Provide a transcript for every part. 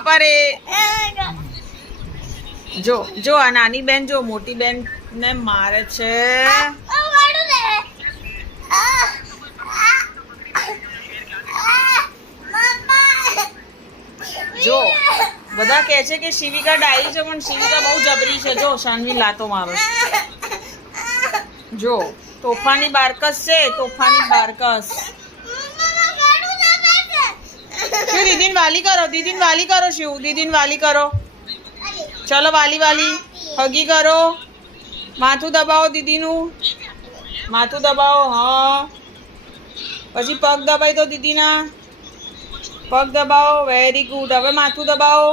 બાપા રે જો જો આ નાની બેન જો મોટી બેન ને મારે છે જો બધા કહે છે કે શિવિકા ડાયરી છે પણ શિવિકા બહુ જબરી છે જો શાનવી લાતો મારો જો તોફાની બારકસ છે તોફાની બારકસ શિવ દીદીન વાલી કરો શિવ દીદીન વાલી કરો ચલો વાલી વાલી હગી કરો માથું દબાવો દીદીનું માથું દબાવો હા પછી પગ દબાઈ દો દીદીના પગ દબાવો વેરી ગુડ હવે માથું દબાવો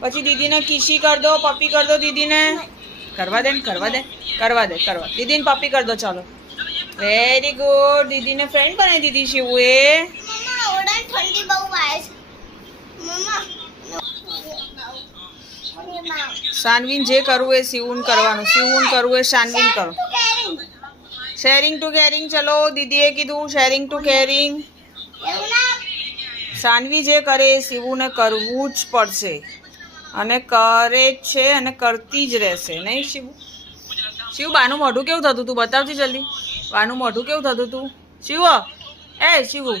પછી દીદીને કિસી કર દો પપ્પી કર દો દીદીને કરવા દે દીદીને પપ્પી કર દો ચાલો વેરી ગુડ દીદીને ફ્રેન્ડ બનાવી દીધી શિવુએ શાનવીન જે કરવું એ શિવન કરવાનું શિવન કરવું એ શાનવીન કરો શેરિંગ ટુ કેરિંગ ચલો દીદીએ કીધું શેરિંગ ટુ કેરિંગ શાનવી જે કરે એ શિવુને કરવું જ પડશે અને કરે જ છે અને કરતી જ રહેશે નહીં શિવુ શિવ બાનું મોઢું કેવું થતું તું બતાવતી જલ્દી બાનું મોઢું કેવું થતું તું શિવ એ શિવુ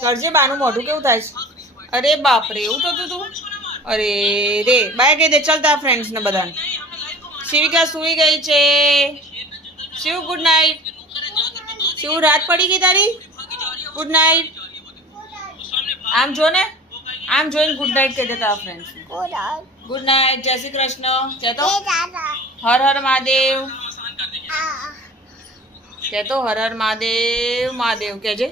કરજે બાનું મોઢું કેવું થાય છે અરે બાપરે એવું થતું તું અરે રે બાય કહી દે ચાલતા ફ્રેન્ડ્સને બધાને શિવિકા સૂઈ ગઈ છે શિવ ગુડ નાઇટ શિવ રાત પડી ગઈ તારી ગુડ નાઇટ આમ જો ને આમ જોઈને ગુડ નાઇટ કહી દેતા ફ્રેન્ડ્સ ગુડ નાઇટ જય શ્રી કૃષ્ણ કહેતો હર હર મહાદેવ કહેતો હર હર મહાદેવ મહાદેવ કહેજે